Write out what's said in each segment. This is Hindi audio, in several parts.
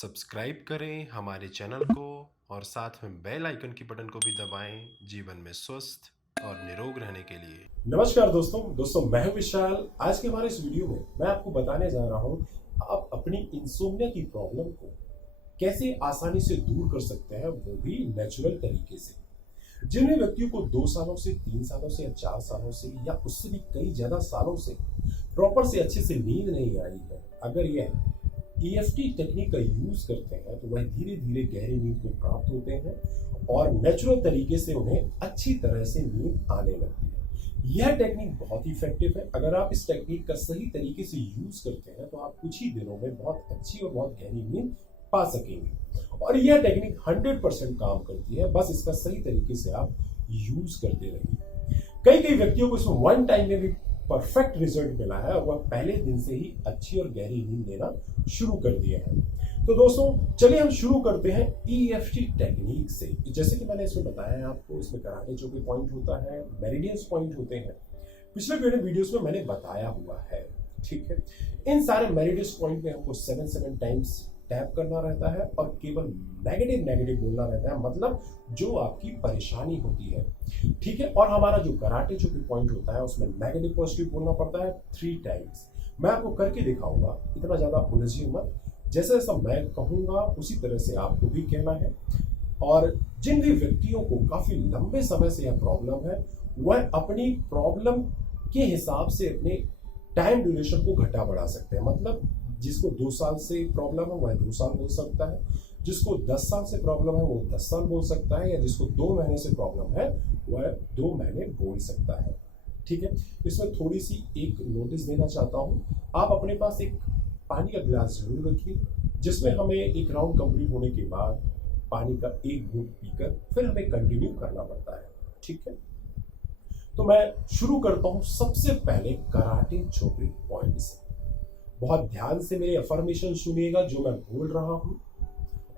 सब्सक्राइब करें हमारे चैनल को और साथ में बेल आइकन की बटन को भी दबाएं जीवन में स्वस्थ और निरोग रहने के लिए। नमस्कार दोस्तों मैं हूं विशाल। आज के हमारे इस वीडियो में मैं आपको बताने जा रहा हूं आप अपनी इंसोम्निया की प्रॉब्लम को कैसे आसानी से दूर कर सकते हैं, वो भी नेचुरल तरीके से। जिन व्यक्तियों को 2 सालों से 3 सालों से या 4 सालों से या उससे भी कई ज्यादा सालों से प्रॉपर से अच्छे से नींद नहीं आई है, अगर यह EFT टेक्निक का यूज करते हैं तो वह धीरे धीरे गहरी नींद को प्राप्त होते हैं और नेचुरल तरीके से उन्हें अच्छी तरह से नींद आने लगती है। यह टेक्निक बहुत ही इफेक्टिव है। अगर आप इस टेक्निक का सही तरीके से यूज करते हैं तो आप कुछ ही दिनों में बहुत अच्छी और बहुत गहरी नींद पा सकेंगे। और यह टेक्निक 100% काम करती है, बस इसका सही तरीके से आप यूज करते रहिए। कई व्यक्तियों को इसमें वन टाइम में भी परफेक्ट रिजल्ट मिला है और वह पहले दिन से ही अच्छी और गहरी नींद लेना शुरू कर दिए हैं। तो दोस्तों चलिए हम शुरू करते हैं EFT टेक्निक से। जैसे कि मैंने इसमें बताया है आपको, इसमें कराटे चोके पॉइंट होता है, मेरिडियंस पॉइंट होते हैं, पिछले वीडियोस में मैंने बताया हुआ है। ठीक है, इन सारे मेरिडियंस पॉइंट में हमको 7 टाइम्स टैप करना रहता है और केवल नेगेटिव बोलना रहता है, मतलब जो आपकी परेशानी होती है। ठीक है, और हमारा जो कराटे चोके पॉइंट होता है उसमें नेगेटिव पॉजिटिव बोलना पड़ता है 3 टाइम्स। मैं आपको करके दिखाऊंगा, इतना ज्यादा उलझिए मत। जैसा जैसा मैं कहूंगा उसी तरह से आपको भी कहना है। और जिन भी व्यक्तियों को काफी लंबे समय से यह प्रॉब्लम है, वह अपनी प्रॉब्लम के हिसाब से अपने टाइम ड्यूरेशन को घटा बढ़ा सकते हैं। मतलब जिसको 2 साल से प्रॉब्लम है वह 2 साल बोल सकता है, जिसको 10 साल से प्रॉब्लम है वो 10 साल बोल सकता है, या जिसको 2 महीने से प्रॉब्लम है वह 2 महीने बोल सकता है। ठीक है, इसमें थोड़ी सी एक नोटिस देना चाहता हूँ। आप अपने पास एक पानी का गिलास जरूर रखिए, जिसमें हमें एक राउंड कंप्लीट होने के बाद पानी का एक घूंट पीकर फिर हमें कंटिन्यू करना पड़ता है। ठीक है, तो मैं शुरू करता हूं सबसे पहले कराटे चोके पॉइंट से। बहुत ध्यान से मेरे अफर्मेशन सुनिएगा जो मैं बोल रहा हूं,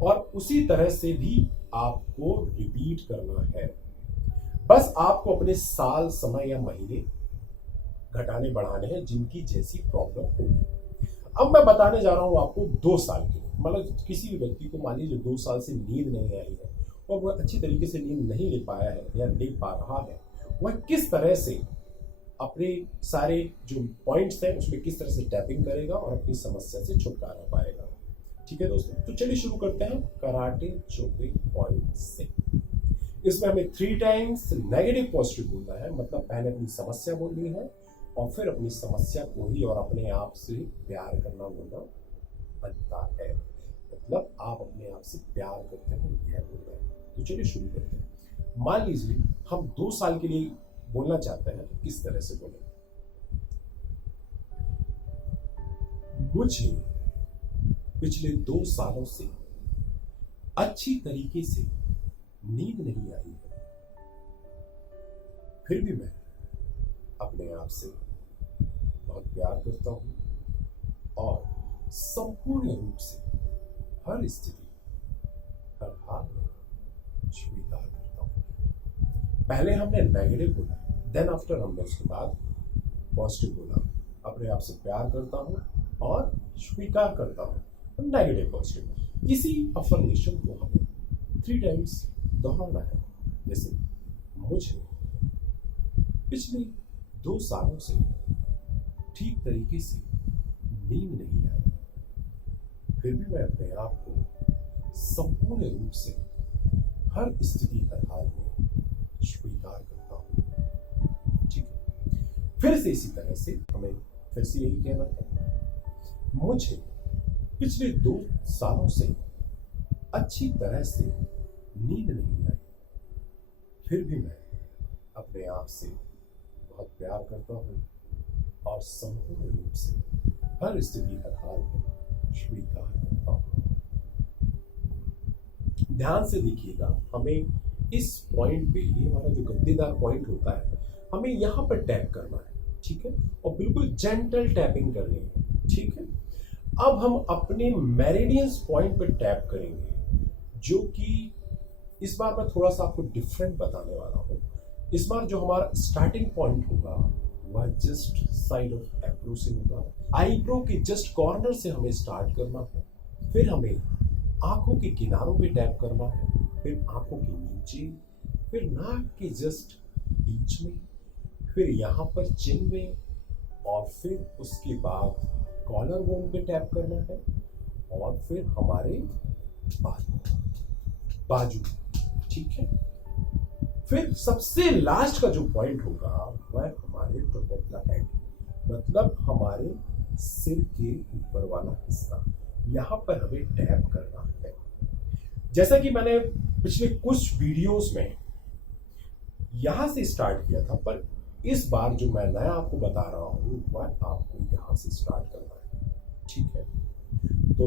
और उसी तरह से भी आपको रिपीट करना है। बस आपको अपने साल, समय या महीने घटाने बढ़ाने हैं जिनकी जैसी प्रॉब्लम होगी। अब मैं बताने जा रहा हूं आपको 2 साल के लिए। मतलब किसी भी व्यक्ति को मान लीजिए 2 साल से नींद नहीं आई है और वह अच्छी तरीके से नींद नहीं ले पाया है या ले पा रहा है, वह किस तरह से अपने सारे जो पॉइंट्स हैं उसमें किस तरह से टैपिंग करेगा और अपनी समस्या से छुटकारा पाएगा। ठीक है दोस्तों, तो चलिए शुरू करते हैं कराटे चोके पॉइंट से। इसमें हमें 3 टाइम्स नेगेटिव पॉजिटिव बोलना है, मतलब पहले अपनी समस्या बोलनी है और फिर अपनी समस्या को ही और अपने आप से प्यार करना बोलना बनता है। मतलब आप अपने आप से प्यार करते हैं यह बोलना है। तो चलिए शुरू करते हैं। मान लीजिए हम 2 साल के लिए बोलना चाहते हैं, तो किस तरह से बोलेंगे? मुझे पिछले 2 सालों से अच्छी तरीके से नींद नहीं आई है, फिर भी मैं अपने आप से बहुत प्यार करता हूं और संपूर्ण रूप से हर स्थिति, हर हाल में स्वीकार करता हूं। पहले हमने नेगेटिव बोला, देन आफ्टर हमने उसके बाद पॉजिटिव बोला। अपने आप से प्यार करता हूं और स्वीकार करता हूं नेगेटिव पॉजिटिव। इसी अफर्मेशन को हमें 3 टाइम्स दोहराना है। जैसे मुझे पिछले 2 सालों से ठीक तरीके से नींद नहीं आई, फिर भी मैं अपने आप को संपूर्ण रूप से हर स्थिति, हर हाल में स्वीकार करता हूं। ठीक है, फिर से इसी तरह से हमें फिर से यही कहना है। मुझे पिछले 2 सालों से अच्छी तरह से नींद नहीं आई, फिर भी मैं अपने आप से बहुत प्यार करता हूं और संपूर्ण रूप से हर स्थिति, हर हाल में स्वीकार करता हूं। ध्यान से देखिएगा, हमें इस पॉइंट पे, ये हमारा जो गद्देदार पॉइंट होता है, हमें यहां पर टैप करना है। ठीक है, और बिल्कुल जेंटल टैपिंग करनी है। ठीक है, अब हम अपने मेरिडियंस पॉइंट पे टैप करेंगे, जो कि इस बार मैं थोड़ा सा आपको डिफरेंट बताने वाला हूं। इस बार जो हमारा स्टार्टिंग पॉइंट होगा वह जस्ट साइड ऑफ आईब्रो से होगा। आईब्रो के जस्ट कॉर्नर से हमें स्टार्ट करना है, फिर हमें आंखों के किनारों पे टैप करना है, फिर आंखों के नीचे, फिर नाक के जस्ट बीच में, फिर यहाँ पर चिन में, और फिर उसके बाद कॉलर बोन पे टैप करना है, और फिर हमारे बाजू। ठीक है। फिर सबसे लास्ट का जो पॉइंट होगा वह हमारे टॉप ऑफ द हेड, मतलब हमारे सिर के ऊपर वाला हिस्सा, यहां पर हमें टैप करना है। जैसा कि मैंने पिछले कुछ वीडियोस में यहां से स्टार्ट किया था, पर इस बार जो मैं नया आपको बता रहा हूं वह आपको यहां से स्टार्ट करना है। ठीक है, तो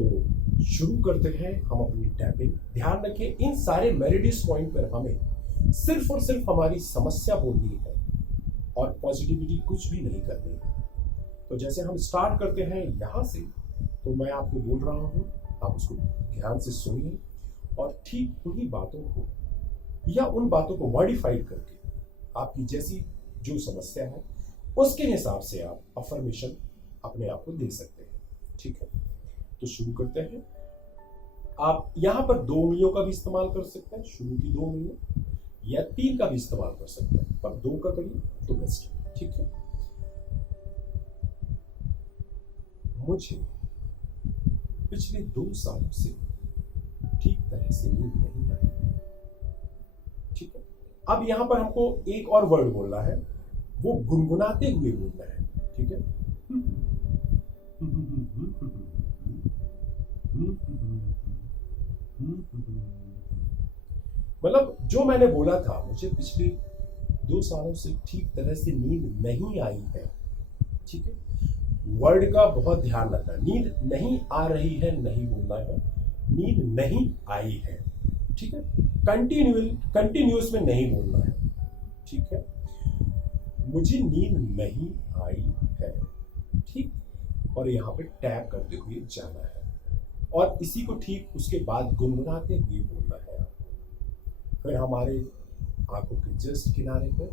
शुरू करते हैं हम अपनी टैपिंग। ध्यान रखें, इन सारे मेरिडियस पॉइंट पर हमें सिर्फ और सिर्फ हमारी समस्या बोलनी है और पॉजिटिविटी कुछ भी नहीं करनी है। तो जैसे हम स्टार्ट करते हैं यहां से, तो मैं आपको बोल रहा हूं, आप उसको ध्यान से सुनिए और ठीक उन्हीं बातों को या उन बातों को मॉडिफाइड करके आपकी जैसी जो समस्या है उसके हिसाब से आप अफर्मेशन अपने आप को दे सकते हैं। ठीक है, तो शुरू करते हैं। आप यहां पर 2 उंगलियों का भी इस्तेमाल कर सकते हैं, शुरू की 2 उंगलियों, या 3 का भी इस्तेमाल कर सकते हैं, पर 2 का करिए तो बेस्ट है। ठीक है। मुझे पिछले 2 सालों से ठीक तरह से नींद नहीं आई है। ठीक है। अब यहां पर हमको एक और वर्ड बोलना है, वो गुनगुनाते हुए बोलना है। ठीक है। मतलब जो मैंने बोला था, मुझे पिछले 2 सालों से ठीक तरह से नींद नहीं आई है। ठीक है, वर्ड का बहुत ध्यान रखना। नींद नहीं आ रही है नहीं बोलना है, नींद नहीं आई है। ठीक है, कंटिन्यूअस में नहीं बोलना है। ठीक है, मुझे नींद नहीं आई है। ठीक, और यहाँ पे टैप करते हुए जाना है और इसी को ठीक उसके बाद गुनगुनाते हुए बोलना है। फिर हमारे आंखों के जस्ट किनारे पर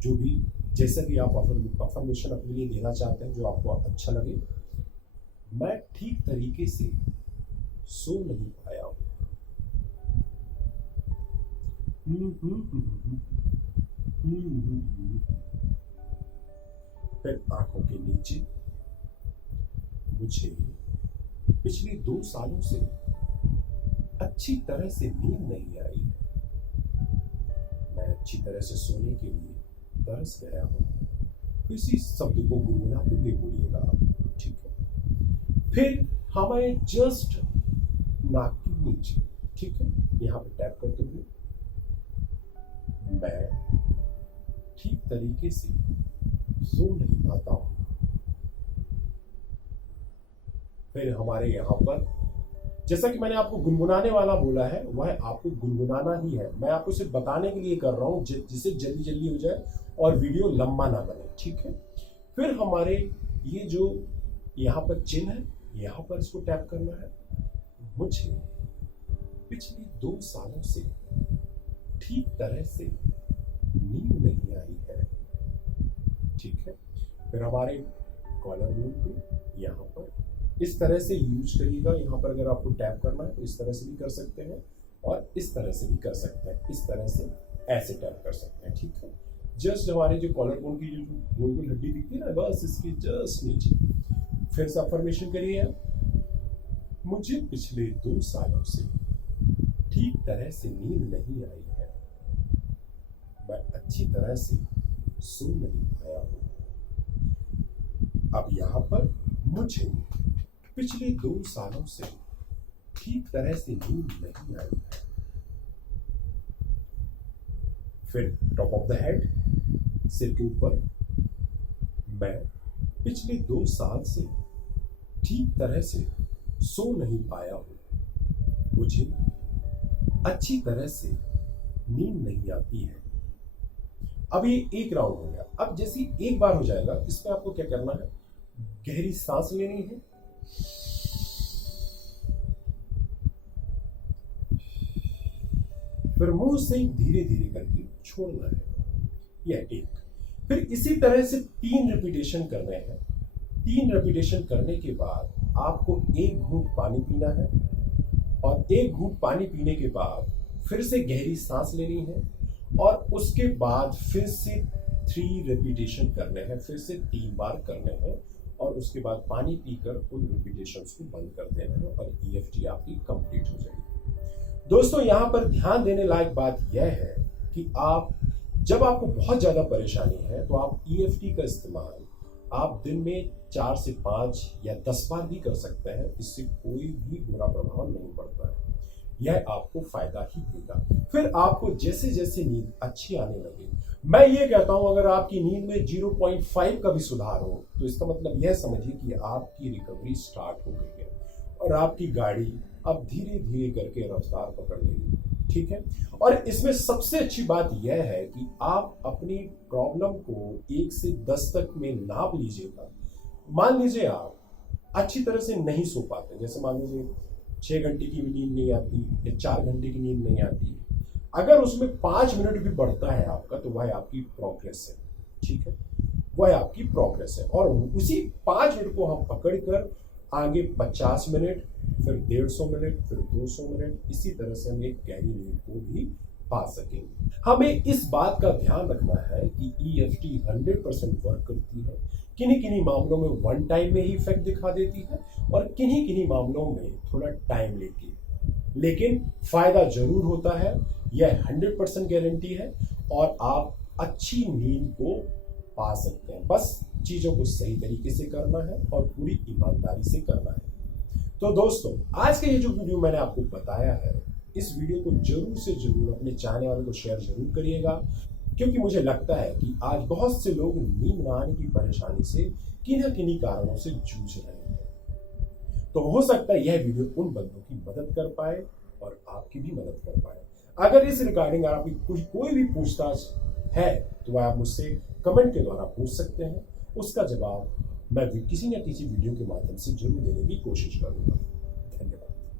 जो भी जैसा भी आप अफर्मेशन अपने लिए देना चाहते हैं, जो आपको अच्छा लगे। मैं ठीक तरीके से सो नहीं पाया हूं। फिर आंखों के नीचे, मुझे पिछले 2 सालों से अच्छी तरह से नींद नहीं आई है। मैं अच्छी तरह से सोने के लिए तरस गया हूं। इसी शब्द को गुनगुनाते हुए बोलिएगा आप। ठीक है। फिर हमारे जस्ट नाक के नीचे, ठीक है, यहां पे टैप करते हुए मैं ठीक तरीके से सो नहीं पाता हूं। फिर हमारे यहां पर जैसा कि मैंने आपको गुनगुनाने वाला बोला है, वह आपको गुनगुनाना ही है। मैं आपको सिर्फ बताने के लिए कर रहा हूं जिससे जल्दी जल्दी हो जाए और वीडियो लंबा ना बने। ठीक है। फिर हमारे ये जो यहां पर चिन्ह है, यहां पर इसको टैप करना है। मुझे पिछले 2 सालों से ठीक तरह से नींद नहीं आई है। ठीक है। फिर हमारे कॉलर बोन पे यहां पर इस तरह से यूज करिएगा। यहाँ पर अगर आपको टैप करना है तो इस तरह से भी कर सकते हैं और इस तरह से भी कर सकते हैं। इस तरह से ऐसे टैप कर सकते हैं। ठीक है। जस्ट हमारे जो कॉलर बोन की जो गोल गोल हड्डी दिखती है ना, बस इसके जस्ट नीचे। फिर से अफर्मेशन करिए। मुझे पिछले 2 सालों से ठीक तरह से नींद नहीं आई है। मैं अच्छी तरह से सो नहीं पाया हूं। अब यहां पर मुझे पिछले 2 सालों से ठीक तरह से नींद नहीं आई है। फिर टॉप ऑफ द हेड, सिर के ऊपर, मैं पिछले 2 साल से ठीक तरह से सो नहीं पाया हूं। मुझे अच्छी तरह से नींद नहीं आती है। अब ये एक राउंड हो गया। अब जैसे एक बार हो जाएगा, इसमें आपको क्या करना है, गहरी सांस लेनी है। फिर मुंह से धीरे धीरे करके छोड़ना है। यह एक। फिर इसी तरह से 3 रिपीटेशन करने हैं। 3 रिपीटेशन करने के बाद आपको 1 घूंट पानी पीना है और एक घूंट पानी पीने के बाद फिर से गहरी सांस लेनी है और उसके बाद फिर से 3 रिपीटेशन करने हैं, फिर से 3 बार करने हैं और उसके बाद पानी पीकर उन रिपीटेशंस को बंद कर देना है और EFT आपकी कंप्लीट हो जाएगी। दोस्तों यहाँ पर ध्यान देने लायक बात यह है कि जब आपको बहुत ज्यादा परेशानी है तो आप EFT का इस्तेमाल आप दिन में 4 से 5 या 10 बार भी कर सकते हैं। इससे कोई भी बुरा प्रभाव नहीं पड़ता है, यह आपको फायदा ही देगा। फिर आपको जैसे जैसे नींद अच्छी आने लगे, मैं ये कहता हूं अगर आपकी नींद में 0.5 का भी सुधार हो तो इसका मतलब यह समझिए कि आपकी रिकवरी स्टार्ट हो गई है और आपकी गाड़ी अब धीरे धीरे करके रफ्तार पकड़ लेगी। ठीक है, और इसमें सबसे अच्छी बात यह है कि आप अपनी प्रॉब्लम को 1 से 10 तक में नाप लीजिएगा। मान लीजिए आप अच्छी तरह से नहीं सो पाते, जैसे मान लीजिए 6 घंटे की नींद नहीं आती या 4 घंटे की नींद नहीं आती, अगर उसमें 5 मिनट भी बढ़ता है आपका तो वह आपकी प्रोग्रेस है। ठीक है, वह आपकी प्रोग्रेस है और उसी 5 मिनट को हम पकड़कर आगे 50 मिनट, फिर 150 मिनट, फिर 200 मिनट, इसी तरह से हम एक गहरी नींद को भी पा सकेंगे। हमें इस बात का ध्यान रखना है कि EFT 100% वर्क करती है। किन्हीं किन्हीं मामलों में वन टाइम में ही इफेक्ट दिखा देती है और किन्हीं किन्हीं मामलों में थोड़ा टाइम लेती है, लेकिन फायदा जरूर होता है। यह 100% गारंटी है और आप अच्छी नींद को पा सकते हैं। बस चीजों को सही तरीके से करना है और पूरी ईमानदारी से करना है। तो दोस्तों आज का ये जो वीडियो मैंने आपको बताया है, इस वीडियो को जरूर से जरूर अपने चाहने वालों को शेयर जरूर करिएगा, क्योंकि मुझे लगता है कि आज बहुत से लोग नींद न आने की परेशानी से किन्हीं कारणों से जूझ रहे हैं। तो हो सकता है यह वीडियो उन बंदों की मदद कर पाए और आपकी भी मदद कर पाए। अगर इस रिगार्डिंग आपकी कोई भी पूछताछ है तो वह आप मुझसे कमेंट के द्वारा पूछ सकते हैं। उसका जवाब मैं किसी न किसी वीडियो के माध्यम से जरूर देने की कोशिश करूंगा। धन्यवाद।